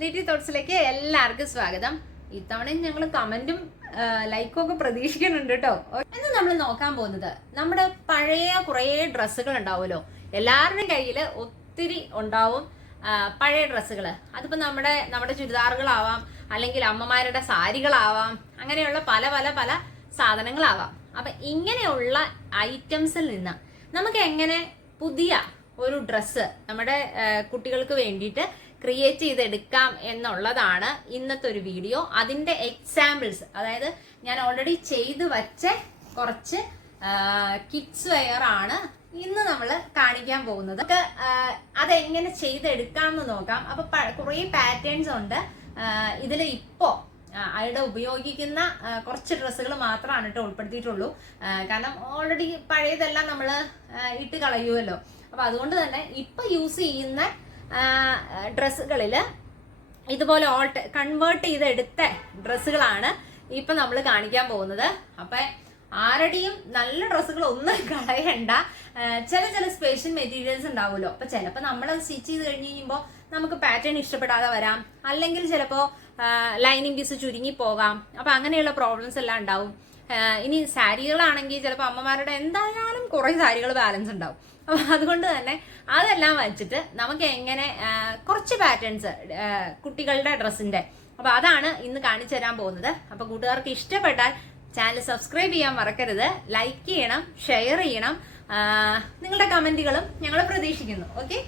ലിറ്റി തോട്ട്സിലേക്ക് എല്ലാവർക്കും സ്വാഗതം. ഇത്തവണയും ഞങ്ങൾ കമന്റും ലൈക്കും ഒക്കെ പ്രതീക്ഷിക്കുന്നുണ്ട് കേട്ടോ. ഇന്ന് നമ്മൾ നോക്കാൻ പോകുന്നത് നമ്മുടെ പഴയ കുറേ ഡ്രസ്സുകൾ ഉണ്ടാവുമല്ലോ. എല്ലാവരുടെയും കയ്യിൽ ഒത്തിരി ഉണ്ടാവും പഴയ ഡ്രസ്സുകൾ അതിപ്പോൾ നമ്മുടെ നമ്മുടെ ചുരിദാറുകളാവാം അല്ലെങ്കിൽ അമ്മമാരുടെ സാരികളാവാം അങ്ങനെയുള്ള പല പല പല സാധനങ്ങളാവാം. അപ്പൊ ഇങ്ങനെയുള്ള ഐറ്റംസിൽ നിന്ന് നമുക്ക് എങ്ങനെ പുതിയ ഒരു ഡ്രസ്സ് നമ്മുടെ കുട്ടികൾക്ക് വേണ്ടിയിട്ട് ക്രിയേറ്റ് ചെയ്തെടുക്കാം എന്നുള്ളതാണ് ഇന്നത്തെ ഒരു വീഡിയോ അതിന്റെ എക്സാമ്പിൾസ് അതായത് ഞാൻ ഓൾറെഡി ചെയ്തു വച്ച കുറച്ച് കിഡ്സ് വെയർ ആണ് ഇന്ന് നമ്മൾ കാണിക്കാൻ പോകുന്നത്. നമുക്ക് അതെങ്ങനെ ചെയ്തെടുക്കാമെന്ന് നോക്കാം. അപ്പൊ കുറേ പാറ്റേൺസ് ഉണ്ട്. ഇതിൽ ഇപ്പോ അയാളുടെ ഉപയോഗിക്കുന്ന കുറച്ച് ഡ്രസ്സുകൾ മാത്രമാണ് കേട്ടോ ഉൾപ്പെടുത്തിയിട്ടുള്ളൂ. കാരണം ഓൾറെഡി പഴയതെല്ലാം നമ്മൾ ഇട്ട് കളയുമല്ലോ അപ്പൊ അതുകൊണ്ട് തന്നെ ഇപ്പൊ യൂസ് ചെയ്യുന്ന ഡ്രസ്സുകളിൽ ഇതുപോലെ ഓൾട്ട് കൺവേർട്ട് ചെയ്തെടുത്ത ഡ്രസ്സുകളാണ് ഇപ്പൊ നമ്മൾ കാണിക്കാൻ പോകുന്നത്. അപ്പൊ ആരുടെയും നല്ല ഡ്രസ്സുകൾ ഒന്നും കളയണ്ട ചില ചില സ്പെഷ്യൽ മെറ്റീരിയൽസ് ഉണ്ടാവുമല്ലോ. അപ്പൊ ചിലപ്പോൾ നമ്മൾ സ്റ്റിച്ച് ചെയ്ത് കഴിഞ്ഞ് കഴിയുമ്പോൾ നമുക്ക് പാറ്റേൺ ഇഷ്ടപ്പെടാതെ വരാം. അല്ലെങ്കിൽ ചിലപ്പോൾ ലൈനിങ് പീസ് ചുരുങ്ങി പോകാം. അപ്പൊ അങ്ങനെയുള്ള പ്രോബ്ലംസ് എല്ലാം ഉണ്ടാവും. ഇനി സാരികളാണെങ്കിൽ ചിലപ്പോൾ അമ്മമാരുടെ എന്തായാലും കുറേ സാരികൾ ബാലൻസ് ഉണ്ടാവും. അതുകൊണ്ട് തന്നെ അതെല്ലാം വെച്ചിട്ട് നമുക്ക് എങ്ങനെ കുറച്ച് പാറ്റേൺസ് കുട്ടികളുടെ ഡ്രസ്സിന്റെ. അപ്പൊ അതാണ് ഇന്ന് കാണിച്ചു തരാൻ പോകുന്നത്. അപ്പൊ കൂട്ടുകാർക്ക് ഇഷ്ടപ്പെട്ടാൽ ചാനൽ സബ്സ്ക്രൈബ് ചെയ്യാൻ മറക്കരുത്. ലൈക്ക് ചെയ്യണം ഷെയർ ചെയ്യണം. നിങ്ങളുടെ കമന്റുകളും ഞങ്ങൾ പ്രതീക്ഷിക്കുന്നു. ഓക്കെ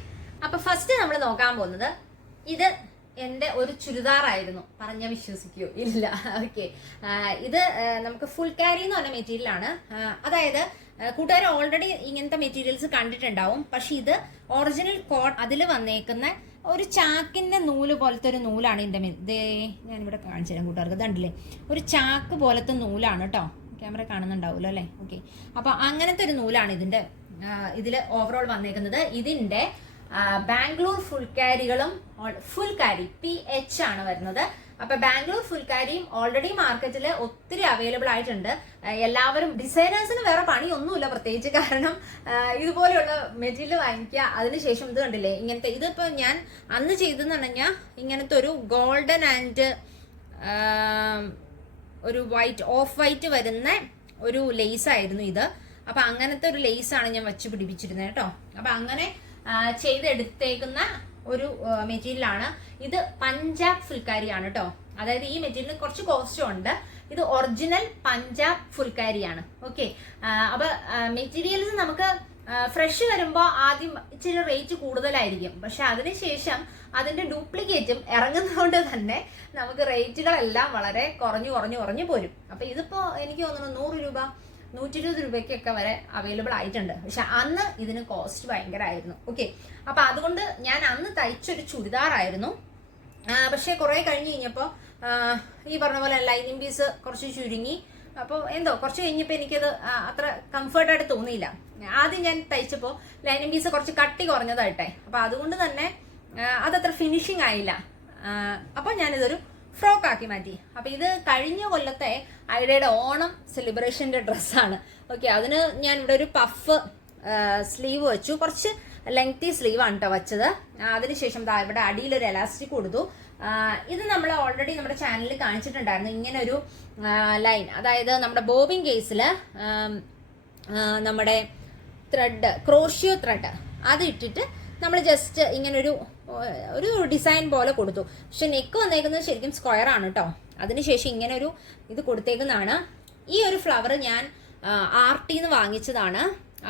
അപ്പൊ ഫസ്റ്റ് നമ്മൾ നോക്കാൻ പോകുന്നത് ഇത് എന്റെ ഒരു ചുരിദാറായിരുന്നു പറഞ്ഞ വിശ്വസിക്കൂ. ഇല്ല. ഓക്കെ ഇത് നമുക്ക് ഫുൾ ക്യാരി എന്ന് പറഞ്ഞ മെറ്റീരിയൽ ആണ് അതായത് കൂട്ടുകാർ ഓൾറെഡി ഇങ്ങനത്തെ മെറ്റീരിയൽസ് കണ്ടിട്ടുണ്ടാവും. പക്ഷെ ഇത് ഒറിജിനൽ കോട്ട് അതിൽ വന്നേക്കുന്ന ഒരു ചാക്കിന്റെ നൂൽ പോലത്തെ ഒരു നൂലാണ് ഇതിന്റെ ഇതേ ഞാനിവിടെ കാണിച്ചു തരാം കൂട്ടുകാർക്ക്. കണ്ടില്ലേ ഒരു ചാക്ക് പോലത്തെ നൂലാണ് കേട്ടോ. ക്യാമറ കാണുന്നുണ്ടാവുമല്ലോ അല്ലേ? ഓക്കെ അപ്പൊ അങ്ങനത്തെ ഒരു നൂലാണ് ഇതിന്റെ ഇതിൽ ഓവറോൾ വന്നേക്കുന്നത്. ഇതിന്റെ ബാംഗ്ലൂർ ഫുൾ കാരികളും ഫുൾ കാരി പി എച്ച് ആണ് വരുന്നത്. അപ്പൊ ബാംഗ്ലൂർ ഫുൽക്കാരിയും ഓൾറെഡി മാർക്കറ്റിൽ ഒത്തിരി അവൈലബിൾ ആയിട്ടുണ്ട്. എല്ലാവരും ഡിസൈനേഴ്സിന് വേറെ പണിയൊന്നുമില്ല പ്രത്യേകിച്ച് കാരണം ഇതുപോലെയുള്ള മെറ്റീരിയൽ വാങ്ങിക്കുക. അതിനുശേഷം ഇത് കണ്ടില്ലേ ഇങ്ങനത്തെ ഇതിപ്പോ ഞാൻ അന്ന് ചെയ്തെന്ന് പറഞ്ഞാൽ ഇങ്ങനത്തെ ഒരു ഗോൾഡൻ ആൻഡ് ഒരു വൈറ്റ് ഓഫ് വൈറ്റ് വരുന്ന ഒരു ലേസ് ആയിരുന്നു ഇത്. അപ്പൊ അങ്ങനത്തെ ഒരു ലേസ് ആണ് ഞാൻ വച്ച് പിടിപ്പിച്ചിരുന്നത് കേട്ടോ. അപ്പൊ അങ്ങനെ ചെയ്തെടുത്തേക്കുന്ന ഒരു മെറ്റീരിയലാണ്. ഇത് പഞ്ചാബ് ഫുൽക്കാരിയാണ് കേട്ടോ അതായത് ഈ മെറ്റീരിയലിന് കുറച്ച് കോസ്റ്റും ഉണ്ട്. ഇത് ഒറിജിനൽ പഞ്ചാബ് ഫുൽക്കാരിയാണ്. ഓക്കെ അപ്പൊ മെറ്റീരിയൽസ് നമുക്ക് ഫ്രഷ് വരുമ്പോൾ ആദ്യം ഇച്ചിരി റേറ്റ് കൂടുതലായിരിക്കും. പക്ഷെ അതിനുശേഷം അതിന്റെ ഡ്യൂപ്ലിക്കേറ്റും ഇറങ്ങുന്നതുകൊണ്ട് തന്നെ നമുക്ക് റേറ്റുകളെല്ലാം വളരെ കുറഞ്ഞു കുറഞ്ഞു കുറഞ്ഞു പോരും. അപ്പൊ ഇതിപ്പോ എനിക്ക് തോന്നുന്നു നൂറ് രൂപ നൂറ്റി ഇരുപത് രൂപയ്ക്കൊക്കെ വരെ അവൈലബിൾ ആയിട്ടുണ്ട്. പക്ഷെ അന്ന് ഇതിന് കോസ്റ്റ് ഭയങ്കരമായിരുന്നു ഓക്കെ അപ്പൊ അതുകൊണ്ട് ഞാൻ അന്ന് തയ്ച്ചൊരു ചുരിദാറായിരുന്നു പക്ഷെ കുറെ കഴിഞ്ഞ് കഴിഞ്ഞപ്പോൾ ഈ പറഞ്ഞ പോലെ ലൈനിങ് പീസ് കുറച്ച് ചുരുങ്ങി. അപ്പോൾ എന്തോ കുറച്ച് കഴിഞ്ഞപ്പോൾ എനിക്കത് അത്ര കംഫർട്ടായിട്ട് തോന്നിയില്ല. ആദ്യം ഞാൻ തയ്ച്ചപ്പോൾ ലൈനിങ് പീസ് കുറച്ച് കട്ടി കുറഞ്ഞതായിട്ടെ. അപ്പോൾ അതുകൊണ്ട് തന്നെ അതത്ര ഫിനിഷിങ് ആയില്ല. അപ്പോൾ ഞാനിതൊരു ഫ്രോക്ക് ആക്കി മാറ്റി. അപ്പോൾ ഇത് കഴിഞ്ഞ കൊല്ലത്തെ ഐഡയുടെ ഓണം സെലിബ്രേഷന്റെ ഡ്രസ്സാണ് ഓക്കെ അതിന് ഞാൻ ഇവിടെ ഒരു പഫ് സ്ലീവ് വെച്ചു. കുറച്ച് ലെങ്തി സ്ലീവാണ് കേട്ടോ വെച്ചത്. അതിനുശേഷം ദാ ഇവിടെ അടിയിൽ ഒരു എലാസ്റ്റിക് കൊടുത്തു. ഇത് നമ്മൾ ഓൾറെഡി നമ്മുടെ ചാനലിൽ കാണിച്ചിട്ടുണ്ടായിരുന്നു. ഇങ്ങനൊരു ലൈൻ അതായത് നമ്മുടെ ബോബിൻ കേസിൽ നമ്മുടെ ത്രെഡ് ക്രോഷ്യോ ത്രെഡ് അത് ഇട്ടിട്ട് നമ്മൾ ജസ്റ്റ് ഇങ്ങനൊരു ഒരു ഡിസൈൻ പോലെ കൊടുത്തു. പക്ഷെ നെക്ക് വന്നേക്കുന്നത് ശരിക്കും സ്ക്വയർ ആണ് കേട്ടോ അതിനുശേഷം ഇങ്ങനെ ഒരു ഇത് കൊടുത്തേക്കുന്നതാണ്. ഈ ഒരു ഫ്ലവർ ഞാൻ ആർട്ടിൽ നിന്ന് വാങ്ങിച്ചതാണ്.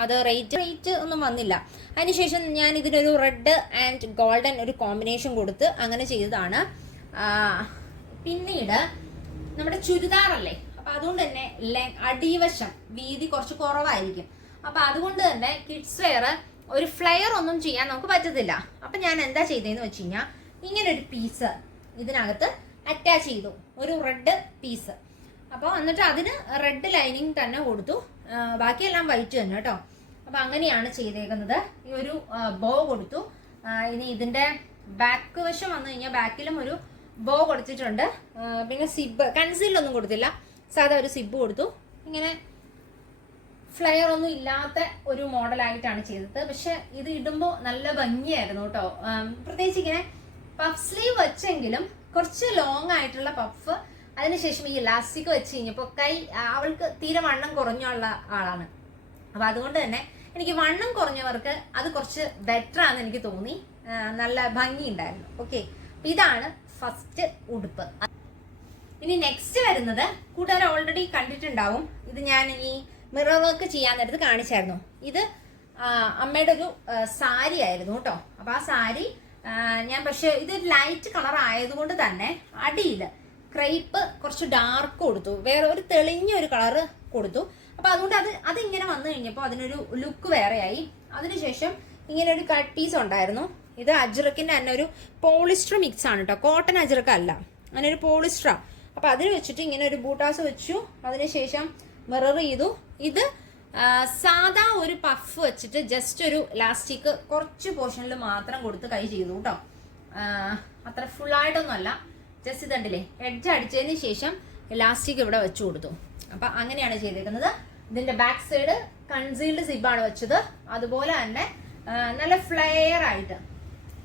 അത് റേറ്റ് റേറ്റ് ഒന്നും വന്നില്ല. അതിനുശേഷം ഞാൻ ഇതിനൊരു റെഡ് ആൻഡ് ഗോൾഡൻ ഒരു കോമ്പിനേഷൻ കൊടുത്ത് അങ്ങനെ ചെയ്തതാണ്. പിന്നീട് നമ്മുടെ ചുരിദാറല്ലേ അപ്പൊ അതുകൊണ്ട് തന്നെ അടിവശം വീതി കുറച്ച് കുറവായിരിക്കും. അപ്പൊ അതുകൊണ്ട് തന്നെ കിഡ്സ് വെയർ ഒരു ഫ്ലെയർ ഒന്നും ചെയ്യാൻ നമുക്ക് പറ്റത്തില്ല. അപ്പൊ ഞാൻ എന്താ ചെയ്തതെന്ന് വെച്ച് കഴിഞ്ഞാൽ ഇങ്ങനെ ഒരു പീസ് ഇതിനകത്ത് അറ്റാച്ച് ചെയ്തു. ഒരു റെഡ് പീസ് അപ്പോൾ എന്നിട്ട് അതിന് റെഡ് ലൈനിങ് തന്നെ കൊടുത്തു. ബാക്കിയെല്ലാം വൈറ്റ് തന്നെ കേട്ടോ. അപ്പോൾ അങ്ങനെയാണ് ചെയ്തേക്കുന്നത്. ഈ ഒരു ബോ കൊടുത്തു. ഇനി ഇതിന്റെ ബാക്ക് വശം വന്നു കഴിഞ്ഞാൽ ബാക്കിലും ഒരു ബോ കൊടുത്തിട്ടുണ്ട്. പിന്നെ സിബ് കൺസീലൊന്നും കൊടുത്തില്ല. സാധാ ഒരു സിബ് കൊടുത്തു. ഇങ്ങനെ ഫ്ലെയർ ഒന്നും ഇല്ലാത്ത ഒരു മോഡലായിട്ടാണ് ചെയ്തത്. പക്ഷെ ഇത് ഇടുമ്പോൾ നല്ല ഭംഗിയായിരുന്നു കേട്ടോ. പ്രത്യേകിച്ച് ഇങ്ങനെ പഫ് സ്ലീവ് വെച്ചെങ്കിലും കുറച്ച് ലോങ് ആയിട്ടുള്ള പഫ് അതിനുശേഷം ഈ ഇലാസ്റ്റിക് വെച്ച് കഴിഞ്ഞപ്പോൾ കൈ അവൾക്ക് തീരെ വണ്ണം കുറഞ്ഞുള്ള ആളാണ്. അപ്പൊ അതുകൊണ്ട് തന്നെ എനിക്ക് വണ്ണം കുറഞ്ഞവർക്ക് അത് കുറച്ച് ബെറ്റർ ആണെന്ന് എനിക്ക് തോന്നി. നല്ല ഭംഗി ഉണ്ടായിരുന്നു ഓക്കെ ഇതാണ് ഫസ്റ്റ് ഉടുപ്പ്. ഇനി നെക്സ്റ്റ് വരുന്നത് കൂട്ടുകാർ ഓൾറെഡി കണ്ടിട്ടുണ്ടാവും. ഇത് ഞാൻ ഈ മിറർ വർക്ക് ചെയ്യാൻ നേരത്ത് കാണിച്ചായിരുന്നു. ഇത് അമ്മയുടെ ഒരു സാരി ആയിരുന്നു കേട്ടോ. അപ്പൊ ആ സാരി ഞാൻ പക്ഷെ ഇതൊരു ലൈറ്റ് കളർ ആയതുകൊണ്ട് തന്നെ അടിയിൽ ക്രൈപ്പ് കുറച്ച് ഡാർക്ക് കൊടുത്തു. വേറെ ഒരു തെളിഞ്ഞ ഒരു കളർ കൊടുത്തു. അപ്പൊ അതുകൊണ്ട് അത് അതിങ്ങനെ വന്നു കഴിഞ്ഞപ്പോൾ അതിനൊരു ലുക്ക് വേറെയായി. അതിനുശേഷം ഇങ്ങനെ ഒരു കട്ട് പീസ് ഉണ്ടായിരുന്നു. ഇത് അജ്രക്കിന്റെ തന്നെ ഒരു പോളിസ്റ്റർ മിക്സ് ആണ് കേട്ടോ കോട്ടൺ അജ്രക്ക അല്ല. അങ്ങനെ ഒരു പോളിസ്റ്റർ അപ്പൊ അതിൽ വെച്ചിട്ട് ഇങ്ങനെ ഒരു ബൂട്ടാസ് വെച്ചു. അതിനുശേഷം മിറർ ചെയ്തു. ഇത് സാധാ ഒരു പഫ് വെച്ചിട്ട് ജസ്റ്റ് ഒരു ലാസ്റ്റിക് കുറച്ച് പോർഷനിൽ മാത്രം കൊടുത്ത് കൈ ചെയ്തു കേട്ടോ അത്ര അല്ല. ജസ്റ്റ് ഇതുണ്ടല്ലേ എഡ്ജ് അടിച്ചതിന് ശേഷം ലാസ്റ്റിക് ഇവിടെ വെച്ചു കൊടുത്തു. അപ്പൊ അങ്ങനെയാണ് ചെയ്തേക്കുന്നത്. ഇതിന്റെ ബാക്ക് സൈഡ് കൺസീൽഡ് സിബാണ് വെച്ചത്. അതുപോലെ തന്നെ നല്ല ഫ്ലെയർ ആയിട്ട്.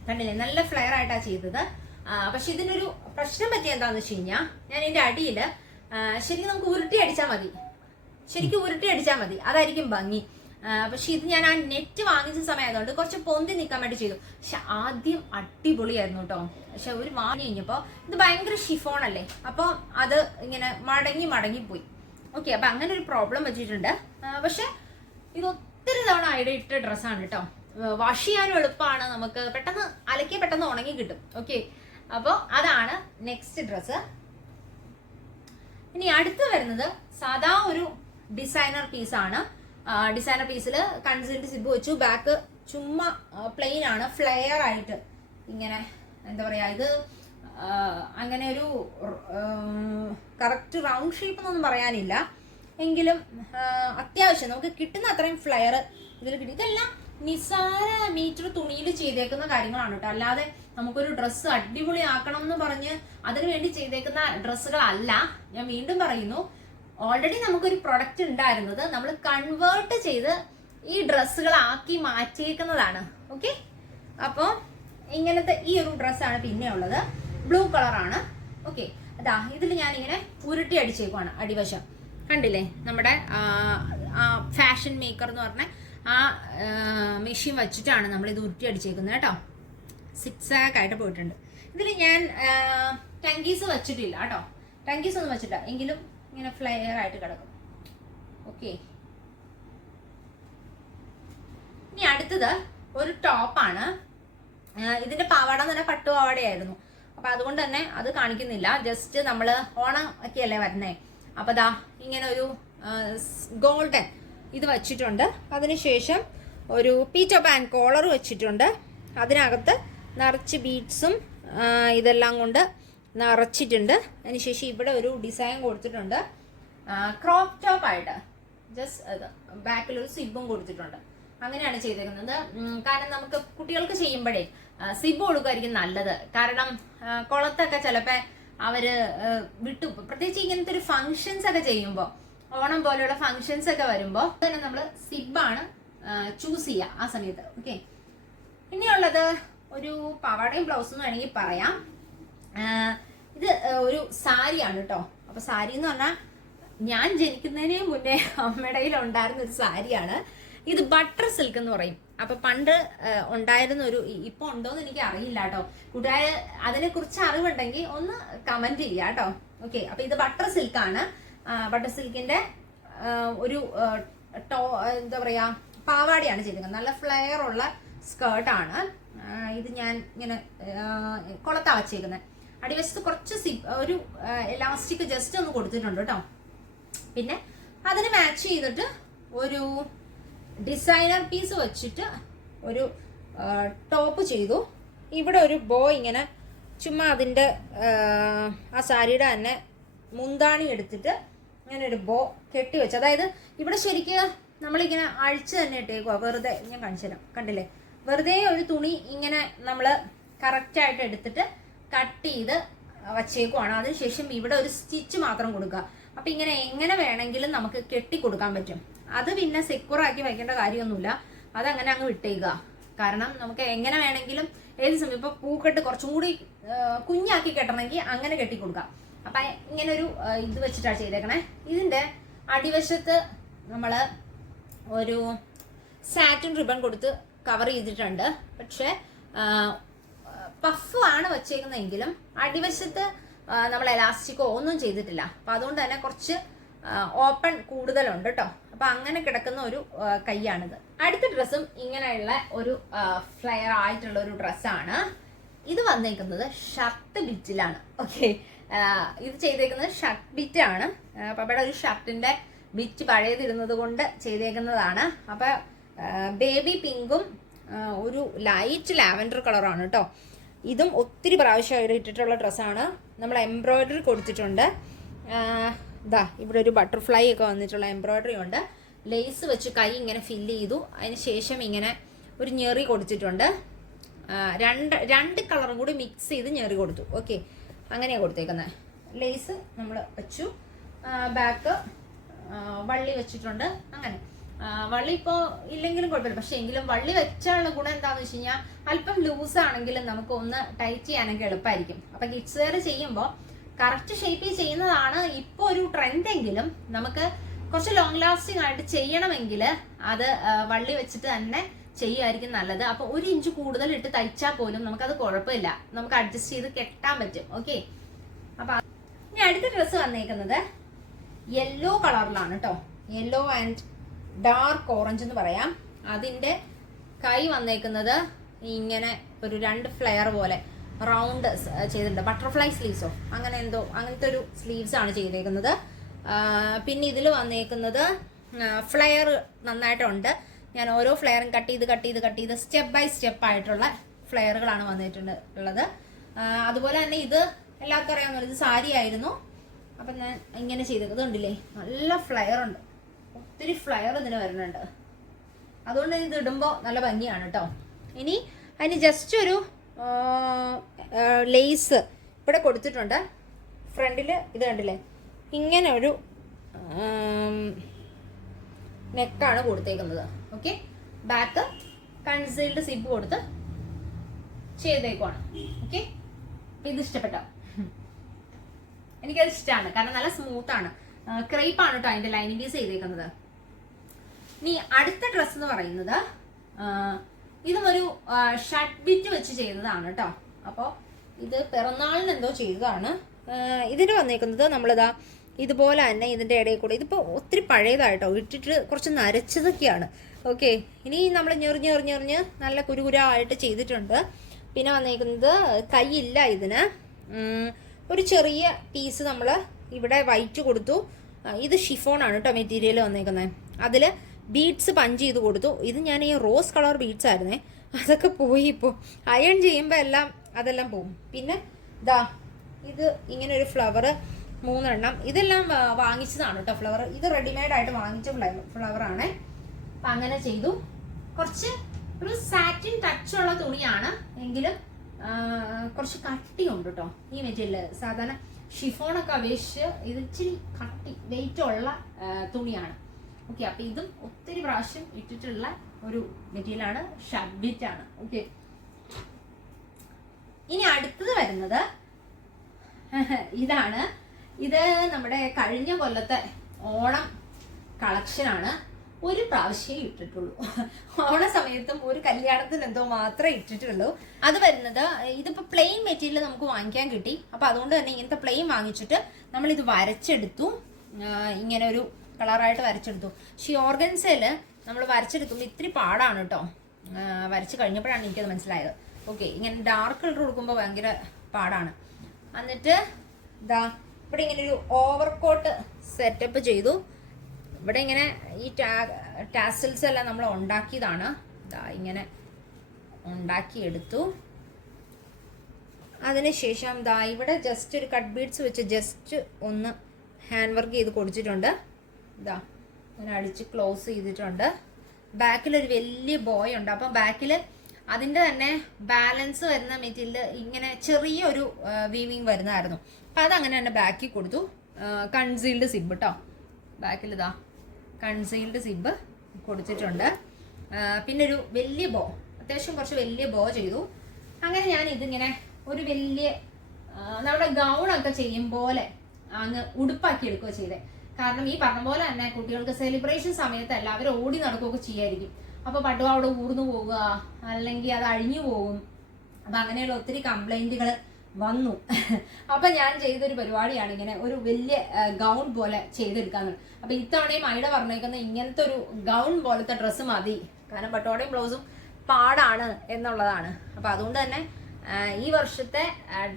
കണ്ടില്ലേ നല്ല ഫ്ലെയർ ആയിട്ടാണ് ചെയ്തത്. പക്ഷെ ഇതിനൊരു പ്രശ്നം പറ്റിയ എന്താന്ന് വെച്ച് കഴിഞ്ഞാൽ ഞാൻ ഇതിന്റെ അടിയിൽ ശരിക്കും നമുക്ക് ഉരുട്ടി അടിച്ചാൽ മതി. ശരിക്കും ഉരുട്ടി അടിച്ചാൽ മതി. അതായിരിക്കും ഭംഗി. പക്ഷെ ഇത് ഞാൻ ആ നെറ്റ് വാങ്ങിച്ച സമയമായതുകൊണ്ട് കുറച്ച് പൊന്തി നിൽക്കാൻ വേണ്ടി ചെയ്തു. പക്ഷെ ആദ്യം അടിപൊളിയായിരുന്നു കേട്ടോ പക്ഷെ ഒരു വാങ്ങി കഴിഞ്ഞപ്പോൾ ഇത് ഭയങ്കര ഷിഫോൺ അല്ലേ? അപ്പോൾ അത് ഇങ്ങനെ മടങ്ങി മടങ്ങി പോയി. ഓക്കെ അപ്പൊ അങ്ങനെ ഒരു പ്രോബ്ലം വെച്ചിട്ടുണ്ട്. പക്ഷെ ഇത് ഒത്തിരി തവണ ഐഡിയ ഇട്ട ഡ്രസ്സാണ് കേട്ടോ വാഷ് ചെയ്യാനും എളുപ്പമാണ് നമുക്ക് പെട്ടെന്ന് അലക്കി പെട്ടെന്ന് ഉണങ്ങി കിട്ടും. ഓക്കെ അപ്പോൾ അതാണ് നെക്സ്റ്റ് ഡ്രസ്സ് ഇനി അടുത്ത് വരുന്നത് സാധാ ഒരു ഡിസൈനർ പീസ് ആണ്. ഡിസൈനർ പീസിൽ കൺസിൽഡ് സിബ് വെച്ചു. ബാക്ക് ചുമ്മാ പ്ലെയിൻ ആണ്. ഫ്ലെയർ ആയിട്ട് ഇങ്ങനെ എന്താ പറയാ ഇത് അങ്ങനെ ഒരു കറക്റ്റ് റൗണ്ട് ഷേപ്പ് എന്നൊന്നും പറയാനില്ല. എങ്കിലും അത്യാവശ്യം നമുക്ക് കിട്ടുന്ന അത്രയും ഫ്ലെയർ ഇതിൽ കിട്ടി. ഇതെല്ലാം നിസ്സാര മീറ്റർ തുണിയിൽ ചെയ്തേക്കുന്ന കാര്യങ്ങളാണ് കേട്ടോ. അല്ലാതെ നമുക്കൊരു ഡ്രസ്സ് അടിപൊളിയാക്കണം എന്ന് പറഞ്ഞ് അതിനുവേണ്ടി ചെയ്തേക്കുന്ന ഡ്രസ്സുകളല്ല ഞാൻ വീണ്ടും പറയുന്നു. ഓൾറെഡി നമുക്കൊരു പ്രൊഡക്റ്റ് ഉണ്ടായിരുന്നത് നമ്മൾ കൺവേർട്ട് ചെയ്ത് ഈ ഡ്രസ്സുകളാക്കി മാറ്റിയേക്കുന്നതാണ്. ഓക്കെ അപ്പോൾ ഇങ്ങനത്തെ ഈ ഒരു ഡ്രസ്സാണ് പിന്നെ ഉള്ളത്. ബ്ലൂ കളറാണ് ഓക്കെ അതാ ഇതിൽ ഞാനിങ്ങനെ ഉരുട്ടി അടിച്ചേക്കുവാണ് അടിവശം. കണ്ടില്ലേ? നമ്മുടെ ഫാഷൻ മേക്കർ എന്ന് പറഞ്ഞ ആ മെഷീൻ വച്ചിട്ടാണ് നമ്മൾ ഇത് ഉരുട്ടി അടിച്ചേക്കുന്നത് കേട്ടോ. സിക്സ് ആയിട്ട് പോയിട്ടുണ്ട്. ഇതിൽ ഞാൻ ടങ്കീസ് വെച്ചിട്ടില്ല കേട്ടോ. ടങ്കീസ് ഒന്നും വെച്ചിട്ടില്ല. എങ്കിലും ഇങ്ങനെ ഫ്ലെയർ ആയിട്ട് കിടക്കും. ഓക്കെ ഇനി അടുത്തത് ഒരു ടോപ്പാണ് ഇതിന്റെ പാവാട പറഞ്ഞാൽ പട്ടു പാവാടയായിരുന്നു അപ്പൊ അതുകൊണ്ട് തന്നെ അത് കാണിക്കുന്നില്ല. ജസ്റ്റ് നമ്മൾ ഓണം ഒക്കെ അല്ലേ വരുന്നേ? അപ്പൊ ദാ ഇങ്ങനെ ഒരു ഗോൾഡൻ ഇത് വച്ചിട്ടുണ്ട്. അതിനുശേഷം ഒരു പീറ്റോ പാൻ കോളർ വെച്ചിട്ടുണ്ട്. അതിനകത്ത് നിറച്ച് ബീഡ്സും ഇതെല്ലാം കൊണ്ട് നിറച്ചിട്ടുണ്ട്. അതിനുശേഷം ഇവിടെ ഒരു ഡിസൈൻ കൊടുത്തിട്ടുണ്ട്. ക്രോപ്പ് ടോപ്പ് ആയിട്ട്. ജസ്റ്റ് ബാക്കിൽ ഒരു സിബും കൊടുത്തിട്ടുണ്ട്. അങ്ങനെയാണ് ചെയ്തിരുന്നത് കാരണം നമുക്ക് കുട്ടികൾക്ക് ചെയ്യുമ്പോഴേ സിബ് കൊടുക്കുമായിരിക്കും നല്ലത്. കാരണം കുളത്തൊക്കെ ചിലപ്പോൾ അവർ വിട്ടു. പ്രത്യേകിച്ച് ഇങ്ങനത്തെ ഒരു ഫങ്ഷൻസ് ഒക്കെ ചെയ്യുമ്പോൾ ഓണം പോലെയുള്ള ഫങ്ഷൻസ് ഒക്കെ വരുമ്പോൾ തന്നെ നമ്മൾ സിബാണ് ചൂസ് ചെയ്യുക ആ സമയത്ത്. ഓക്കെ ഇനിയുള്ളത് ഒരു പവാടയും ബ്ലൗസും വേണമെങ്കിൽ പറയാം. ഇത് ഒരു സാരിയാണ് കേട്ടോ അപ്പൊ സാരി എന്ന് പറഞ്ഞാൽ ഞാൻ ജനിക്കുന്നതിന് മുന്നേ അമ്മയുടെ ഉണ്ടായിരുന്ന ഒരു സാരിയാണ്. ഇത് ബട്ടർ സിൽക്ക് എന്ന് പറയും. അപ്പൊ പണ്ട് ഉണ്ടായിരുന്ന ഒരു ഇപ്പൊ ഉണ്ടോന്ന് എനിക്ക് അറിയില്ല കേട്ടോ കൂട്ടുകാര് അതിനെ കുറിച്ച് അറിവുണ്ടെങ്കിൽ ഒന്ന് കമന്റ് ചെയ്യാം കേട്ടോ ഓക്കെ അപ്പൊ ഇത് ബട്ടർ സിൽക്കാണ് ബട്ടർ സിൽക്കിന്റെ ഒരു ടോ എന്താ പറയാ പാവാടിയാണ് ചെയ്തിരിക്കുന്നത്. നല്ല ഫ്ലെയർ ഉള്ള സ്കേർട്ടാണ് ഇത് ഞാൻ ഇങ്ങനെ കൊളത്താ വച്ചേക്കുന്നത് അടിവശത്ത് കുറച്ച് ഒരു എലാസ്റ്റിക് ജസ്റ്റ് ഒന്ന് കൊടുത്തിട്ടുണ്ട് കേട്ടോ. പിന്നെ അതിന് മാച്ച് ചെയ്തിട്ട് ഒരു ഡിസൈനർ പീസ് വെച്ചിട്ട് ഒരു ടോപ്പ് ചെയ്തു. ഇവിടെ ഒരു ബോ ഇങ്ങനെ ചുമ്മാ അതിന്റെ ആ സാരിയുടെ തന്നെ മുന്താണി എടുത്തിട്ട് ഇങ്ങനെ ഒരു ബോ കെട്ടി വെച്ചു. അതായത് ഇവിടെ ശരിക്കും നമ്മളിങ്ങനെ അഴിച്ച് തന്നെ ഇട്ടേക്കുക വെറുതെ ഞാൻ കാണിച്ചു തരാം. കണ്ടില്ലേ? വെറുതെ ഒരു തുണി ഇങ്ങനെ നമ്മൾ കറക്റ്റായിട്ട് എടുത്തിട്ട് കട്ട് ചെയ്ത് വച്ചേക്കുവാണ്. അതിനുശേഷം ഇവിടെ ഒരു സ്റ്റിച്ച് മാത്രം കൊടുക്കുക. അപ്പൊ ഇങ്ങനെ എങ്ങനെ വേണമെങ്കിലും നമുക്ക് കെട്ടി കൊടുക്കാൻ പറ്റും. അത് പിന്നെ സെക്യൂറാക്കി വയ്ക്കേണ്ട കാര്യമൊന്നുമില്ല. അതങ്ങനെ അങ്ങ് വിട്ടേക്കുക. കാരണം നമുക്ക് എങ്ങനെ വേണമെങ്കിലും ഏത് സമയം ഇപ്പോൾ പൂക്കെട്ട് കുറച്ചും കൂടി കുഞ്ഞാക്കി കെട്ടണമെങ്കിൽ അങ്ങനെ കെട്ടി കൊടുക്കാം അപ്പം ഇങ്ങനെ ഒരു ഇത് വെച്ചിട്ടാണ് ചെയ്തേക്കണേ. ഇതിന്റെ അടിവശത്ത് നമ്മൾ ഒരു സാറ്റിൻ റിബൺ കൊടുത്ത് കവർ ചെയ്തിട്ടുണ്ട്. പക്ഷേ പഫ് ആണ് വെച്ചേക്കുന്നതെങ്കിലും അടിവശത്ത് നമ്മൾ എലാസ്റ്റിക്കോ ഒന്നും ചെയ്തിട്ടില്ല. അപ്പം അതുകൊണ്ട് തന്നെ കുറച്ച് ഓപ്പൺ കൂടുതലുണ്ട് കേട്ടോ അപ്പം അങ്ങനെ കിടക്കുന്ന ഒരു കൈയാണിത്. അടുത്ത ഡ്രസ്സും ഇങ്ങനെയുള്ള ഒരു ഫ്ലെയർ ആയിട്ടുള്ള ഒരു ഡ്രസ്സാണ് ഇത് വന്നേക്കുന്നത് ഷർട്ട് ബിറ്റിലാണ് ഓക്കെ ഇത് ചെയ്തേക്കുന്നത് ഷർട്ട് ബിറ്റാണ് പപ്പയുടെ ഒരു ഷർട്ടിന്റെ ബിറ്റ് പഴയതിരുന്നത് കൊണ്ട് ചെയ്തേക്കുന്നതാണ്. അപ്പൊ ബേബി പിങ്കും ഒരു ലൈറ്റ് ലാവൻഡർ കളറാണ് കേട്ടോ ഇതും ഒത്തിരി പ്രാവശ്യമായിട്ട് ഇട്ടിട്ടുള്ള ഡ്രസ്സാണ്. നമ്മൾ എംബ്രോയിഡറി കൊടുത്തിട്ടുണ്ട്. ഇതാ ഇവിടെ ഒരു ബട്ടർഫ്ലൈ ഒക്കെ വന്നിട്ടുള്ള എംബ്രോയിഡറി ഉണ്ട്. ലേസ് വെച്ച് കൈ ഇങ്ങനെ ഫില്ല് ചെയ്തു. അതിന് ശേഷം ഇങ്ങനെ ഒരു ഞെറി കൊടുത്തിട്ടുണ്ട്. രണ്ട് രണ്ട് കളറും കൂടി മിക്സ് ചെയ്ത് ഞെറി കൊടുത്തു. ഓക്കെ അങ്ങനെയാണ് കൊടുത്തേക്കുന്നത് ലേസ് നമ്മൾ വെച്ചു. ബാക്ക് വള്ളി വെച്ചിട്ടുണ്ട്. അങ്ങനെ. വള്ളി ഇപ്പോ ഇല്ലെങ്കിലും കുഴപ്പമില്ല. പക്ഷെ എങ്കിലും വള്ളി വെച്ചാലുള്ള ഗുണം എന്താണെന്ന് വെച്ച് കഴിഞ്ഞാൽ അല്പം ലൂസ് ആണെങ്കിലും നമുക്ക് ഒന്ന് ടൈറ്റ് ചെയ്യാനൊക്കെ എളുപ്പമായിരിക്കും അപ്പം കിഡ്സ് വെയർ ചെയ്യുമ്പോൾ കറക്റ്റ് ഷേപ്പിൽ ചെയ്യുന്നതാണ് ഇപ്പോൾ ഒരു ട്രെൻഡ് എങ്കിലും നമുക്ക് കുറച്ച് ലോങ് ലാസ്റ്റിംഗ് ആയിട്ട് ചെയ്യണമെങ്കിൽ അത് വള്ളി വെച്ചിട്ട് തന്നെ ചെയ്യുമായിരിക്കും നല്ലത്. അപ്പൊ ഒരു ഇഞ്ച് കൂടുതൽ ഇട്ട് തയ്ച്ചാൽ പോലും നമുക്കത് കുഴപ്പമില്ല. നമുക്ക് അഡ്ജസ്റ്റ് ചെയ്ത് കെട്ടാൻ പറ്റും. ഓക്കെ അപ്പൊ ഇനി അടുത്ത ഡ്രസ്സ് വന്നേക്കുന്നത് യെല്ലോ കളറിലാണ് കേട്ടോ യെല്ലോ ആൻഡ് ഡാർക്ക് ഓറഞ്ച് എന്ന് പറയാം. അതിന്റെ കൈ വന്നേക്കുന്നത് ഇങ്ങനെ ഒരു രണ്ട് ഫ്ലെയർ പോലെ റൗണ്ട് ചെയ്തിട്ടുണ്ട്. ബട്ടർഫ്ലൈ സ്ലീവ്സോ അങ്ങനെ എന്തോ അങ്ങനത്തെ ഒരു സ്ലീവ്സ് ആണ് ചെയ്തേക്കുന്നത്. പിന്നെ ഇതിൽ വന്നേക്കുന്നത് ഫ്ലെയർ നന്നായിട്ടുണ്ട്. ഞാൻ ഓരോ ഫ്ലെയറും കട്ട് ചെയ്ത് കട്ട് ചെയ്ത് കട്ട് ചെയ്ത് സ്റ്റെപ്പ് ബൈ സ്റ്റെപ്പ് ആയിട്ടുള്ള ഫ്ലെയറുകളാണ് വന്നിട്ടുണ്ട് ഉള്ളത്. അതുപോലെ തന്നെ ഇത് എല്ലാവർക്കും അറിയാവുന്ന സാരി ആയിരുന്നു അപ്പം ഞാൻ ഇങ്ങനെ ചെയ്തത് കണ്ടില്ലേ? നല്ല ഫ്ലെയർ ഉണ്ട്. ഒത്തിരി ഫ്ലയർ ഇതിന് വരുന്നുണ്ട്. അതുകൊണ്ട് ഇത് ഇടുമ്പോൾ നല്ല ഭംഗിയാണ് കേട്ടോ ഇനി അതിന് ജസ്റ്റ് ഒരു ലേസ് ഇവിടെ കൊടുത്തിട്ടുണ്ട്. ഫ്രണ്ടിൽ ഇത് കണ്ടില്ലേ? ഇങ്ങനെ ഒരു നെക്കാണ് കൊടുത്തേക്കുന്നത്. ഓക്കെ ബാക്ക് കൺസീൽഡ് സിബ് കൊടുത്ത് ചെയ്തേക്കുവാണ്. ഓക്കെ ഇത് ഇഷ്ടപ്പെട്ടോ? എനിക്കത് ഇഷ്ടമാണ് കാരണം നല്ല സ്മൂത്താണ് ക്രൈപ്പാണ് കേട്ടോ അതിന്റെ ലൈനിങ് പീസ് ചെയ്തേക്കുന്നത്. ഇനി അടുത്ത ഡ്രസ്സ് എന്ന് പറയുന്നത് ഇതും ഒരു ഷർട്ട് ബിറ്റ് വെച്ച് ചെയ്തതാണ് കേട്ടോ അപ്പോൾ ഇത് പിറന്നാളിന് എന്തോ ചെയ്തതാണ്. ഇതിന് വന്നേക്കുന്നത് നമ്മളിതാ ഇതുപോലെ തന്നെ ഇതിന്റെ ഇടയിൽ കൂടെ ഇതിപ്പോൾ ഒത്തിരി പഴയതായിട്ടോ ഇട്ടിട്ട് കുറച്ച് നരച്ചതൊക്കെയാണ്. ഓക്കെ ഇനി നമ്മൾ ഞെറിഞ്ഞ് ഞെറിഞ്ഞ് ഞെറിഞ്ഞ് നല്ല കുരുകുര ആയിട്ട് ചെയ്തിട്ടുണ്ട്. പിന്നെ വന്നേക്കുന്നത് കൈയില്ല ഇതിന്. ഒരു ചെറിയ പീസ് നമ്മൾ ഇവിടെ വൈറ്റ് കൊടുത്തു. ഇത് ഇത് ഷിഫോണാണ് കേട്ടോ മെറ്റീരിയൽ വന്നേക്കുന്നത് അതിൽ ബീഡ്സ് പഞ്ച് ചെയ്ത് കൊടുത്തു. ഇത് ഞാൻ ഈ റോസ് കളർ ബീഡ്സ് ആയിരുന്നേ. അതൊക്കെ പോയി ഇപ്പോൾ അയൺ ചെയ്യുമ്പോൾ എല്ലാം അതെല്ലാം പോകും പിന്നെ ദാ ഇത് ഇങ്ങനെ ഒരു ഫ്ലവർ മൂന്നെണ്ണം. ഇതെല്ലാം വാങ്ങിച്ചതാണ് കേട്ടോ ഫ്ലവർ ഇത് റെഡിമെയ്ഡ് ആയിട്ട് വാങ്ങിച്ച ഫ്ലവർ ആണ്. അപ്പം അങ്ങനെ ചെയ്തു. കുറച്ച് ഒരു സാറ്റിൻ ടച്ച് ഉള്ള തുണിയാണ്. എങ്കിലും കുറച്ച് കട്ടിയുണ്ട് കേട്ടോ ഈ മെറ്റീരിയൽ സാധാരണ ഷിഫോണൊക്കെ അപേക്ഷിച്ച് ഇത് ഇച്ചിരി കട്ടി വെയിറ്റ് ഉള്ള തുണിയാണ്. ഓക്കെ അപ്പൊ ഇതും ഒത്തിരി പ്രാവശ്യം ഇട്ടിട്ടുള്ള ഒരു മെറ്റീരിയലാണ് ഷബിറ്റ് ആണ്. ഓക്കെ ഇനി അടുത്തത് വരുന്നത് ഇതാണ്. ഇത് നമ്മുടെ കഴിഞ്ഞ കൊല്ലത്തെ ഓണം കളക്ഷനാണ് ഒരു പ്രാവശ്യം ഇട്ടിട്ടുള്ളൂ. ഓണ സമയത്തും ഒരു കല്യാണത്തിന് എന്തോ മാത്രമേ ഇട്ടിട്ടുള്ളൂ. അത് വരുന്നത് ഇതിപ്പോ പ്ലെയിൻ മെറ്റീരിയൽ നമുക്ക് വാങ്ങിക്കാൻ കിട്ടി. അപ്പോൾ അതുകൊണ്ട് തന്നെ ഇങ്ങനത്തെ പ്ലെയിൻ വാങ്ങിച്ചിട്ട് നമ്മൾ ഇത് വരച്ചെടുത്തു ഇങ്ങനെ ഒരു കളറായിട്ട് വരച്ചെടുത്തു. പക്ഷേ ഓർഗൻസയിൽ നമ്മൾ വരച്ചെടുക്കുമ്പോൾ ഇത്തിരി പാടാണ് കേട്ടോ. വരച്ച് കഴിഞ്ഞപ്പോഴാണ് എനിക്കത് മനസ്സിലായത്. ഓക്കെ ഇങ്ങനെ ഡാർക്ക് കളർ കൊടുക്കുമ്പോൾ ഭയങ്കര പാടാണ്. എന്നിട്ട് ഇതാ ഇവിടെ ഇങ്ങനെ ഒരു ഓവർകോട്ട് സെറ്റപ്പ് ചെയ്തു. ഇവിടെ ഇങ്ങനെ ഈ ടാസിൽസ് എല്ലാം നമ്മൾ ഉണ്ടാക്കിയതാണ്. ഇതാ ഇങ്ങനെ ഉണ്ടാക്കിയെടുത്തു. അതിനുശേഷം ദാ ഇവിടെ ജസ്റ്റ് ഒരു കട്ട് ബീഡ്സ് വെച്ച് ജസ്റ്റ് ഒന്ന് ഹാൻഡ് വർക്ക് ചെയ്ത് കൊടുത്തിട്ടുണ്ട്. ഇതാ ഞാൻ അടിച്ച് ക്ലോസ് ചെയ്തിട്ടുണ്ട്. ബാക്കിൽ ഒരു വലിയ ബോയ് ഉണ്ട്. അപ്പം ബാക്കിൽ അതിന്റെ തന്നെ ബാലൻസ് വരുന്ന മെറ്റീരിയൽ ഇങ്ങനെ ചെറിയൊരു വീവിങ് വരുന്നതായിരുന്നു. അപ്പം അതങ്ങനെ തന്നെ ബാക്കിൽ കൊടുത്തു. കൺസീൽഡ് സിബ് കേട്ടോ ബാക്കിൽ ഇതാ കൺസീൽഡ് സിബ് കൊടുത്തിട്ടുണ്ട്. പിന്നെ ഒരു വലിയ ബോ അത്യാവശ്യം കുറച്ച് വലിയ ബോ ചെയ്തു. അങ്ങനെ ഞാൻ ഇതിങ്ങനെ ഒരു വലിയ നമ്മുടെ ഗൗണൊക്കെ ചെയ്യും പോലെ അങ്ങ് ഉടുപ്പാക്കി എടുക്കുകയോ ചെയ്തേ. കാരണം ഈ പറഞ്ഞ പോലെ തന്നെ കുട്ടികൾക്ക് സെലിബ്രേഷൻ സമയത്ത് എല്ലാവരും ഓടി നടക്കുകയൊക്കെ ചെയ്യായിരിക്കും. അപ്പൊ അവിടെ ഊർന്നു പോവുക അല്ലെങ്കിൽ അത് അഴിഞ്ഞു പോകും. അപ്പൊ അങ്ങനെയുള്ള ഒത്തിരി കംപ്ലൈന്റുകൾ വന്നു. അപ്പൊ ഞാൻ ചെയ്തൊരു പരിപാടിയാണ് ഇങ്ങനെ ഒരു വലിയ ഗൗൺ പോലെ ചെയ്തെടുക്കാന്ന്. അപ്പൊ ഇത്തവണയും അയിടെ പറഞ്ഞേക്കുന്ന ഇങ്ങനത്തെ ഒരു ഗൗൺ പോലത്തെ ഡ്രസ്സ് മതി. കാരണം പട്ടോടയും ബ്ലൗസും പാടാണ് എന്നുള്ളതാണ്. അപ്പൊ അതുകൊണ്ട് തന്നെ ഈ വർഷത്തെ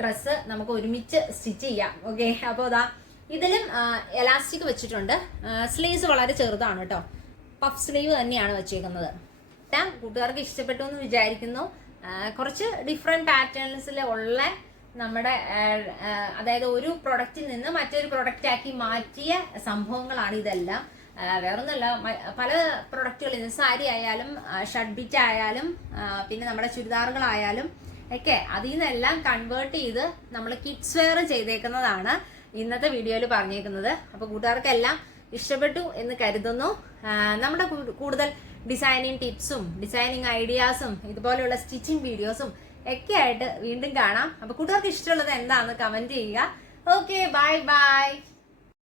ഡ്രസ്സ് നമുക്ക് ഒരുമിച്ച് സ്റ്റിച്ച് ചെയ്യാം. ഓക്കെ? അപ്പോൾ അതാ ഇതിലും എലാസ്റ്റിക് വെച്ചിട്ടുണ്ട്. സ്ലീവ്സ് വളരെ ചെറുതാണ് കേട്ടോ പഫ് സ്ലീവ് തന്നെയാണ് വെച്ചേക്കുന്നത്. എല്ലാം കൂട്ടുകാർക്ക് ഇഷ്ടപ്പെട്ടു എന്ന് വിചാരിക്കുന്നു. കുറച്ച് ഡിഫറെന്റ് പാറ്റേൺസിൽ ഉള്ള നമ്മുടെ അതായത് ഒരു പ്രൊഡക്റ്റിൽ നിന്ന് മറ്റൊരു പ്രൊഡക്റ്റ് ആക്കി മാറ്റിയ സംഭവങ്ങളാണ് ഇതെല്ലാം. വേറൊന്നുമല്ല പല പ്രൊഡക്റ്റുകളിൽ നിന്ന് സാരി ആയാലും ഷർട്ട് ബിറ്റ് ആയാലും പിന്നെ നമ്മുടെ ചുരിദാറുകളായാലും ഒക്കെ അതിൽ നിന്നെല്ലാം കൺവേർട്ട് ചെയ്ത് നമ്മൾ കിഡ്സ് വെയർ ചെയ്തേക്കുന്നതാണ്. ഇന്നത്തെ വീഡിയോയിൽ പറഞ്ഞേക്കുന്നത് അപ്പോൾ കൂട്ടുകാർക്കെല്ലാം ഇഷ്ടപ്പെട്ടു എന്ന് കരുതുന്നു. നമ്മുടെ കൂടുതൽ ഡിസൈനിങ് ടിപ്സും ഡിസൈനിങ് ഐഡിയാസും ഇതുപോലെയുള്ള സ്റ്റിച്ചിങ് വീഡിയോസും ഒക്കെ ആയിട്ട് വീണ്ടും കാണാം. അപ്പോൾ കൂട്ടുകാർക്ക് ഇഷ്ടമുള്ളത് എന്താണെന്ന് കമന്റ് ചെയ്യുക. Okay bye bye.